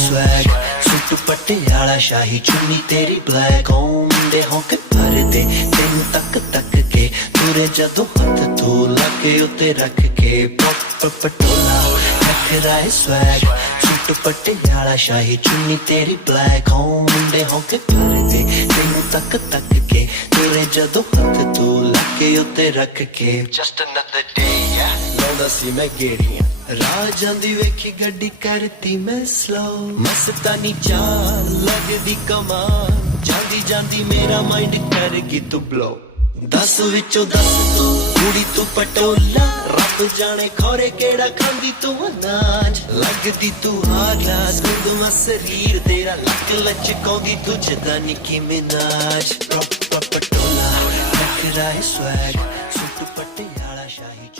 swag suit Patiala शाही चुन्नी तेरी black मुंडे होके भरदे तेन तक तक के तुरे जदों हथ तू लगे उत्ते रख के पटोला रखदा है स्वैग सुट पटियाला शाही चुन्नी तेरी ब्लैक मुंडे होके भरदे तेन तक तक के तुरे जदों हथ तू लगे उत्ते रख के जस्ट अनदर डे लाउंदा सी मैं गेड़ियां राह जांदी वेखी गड्डी करती मैं स्लो मस्तानी चाल लगदी कमाल जांदी जांदी मेरा माइंड कर गई तू ब्लो 10 विचों 10 तू कुड़ी तू पटोला रब जाने खोरे केड़ा खांदी तू अनाज लगदी तू आ ग्लास गुंदमा शरीर तेरा लक लचकाउंदी तुझदा निकी मिनाज पटोला रखदा है स्वैग सुट पटियाला शाही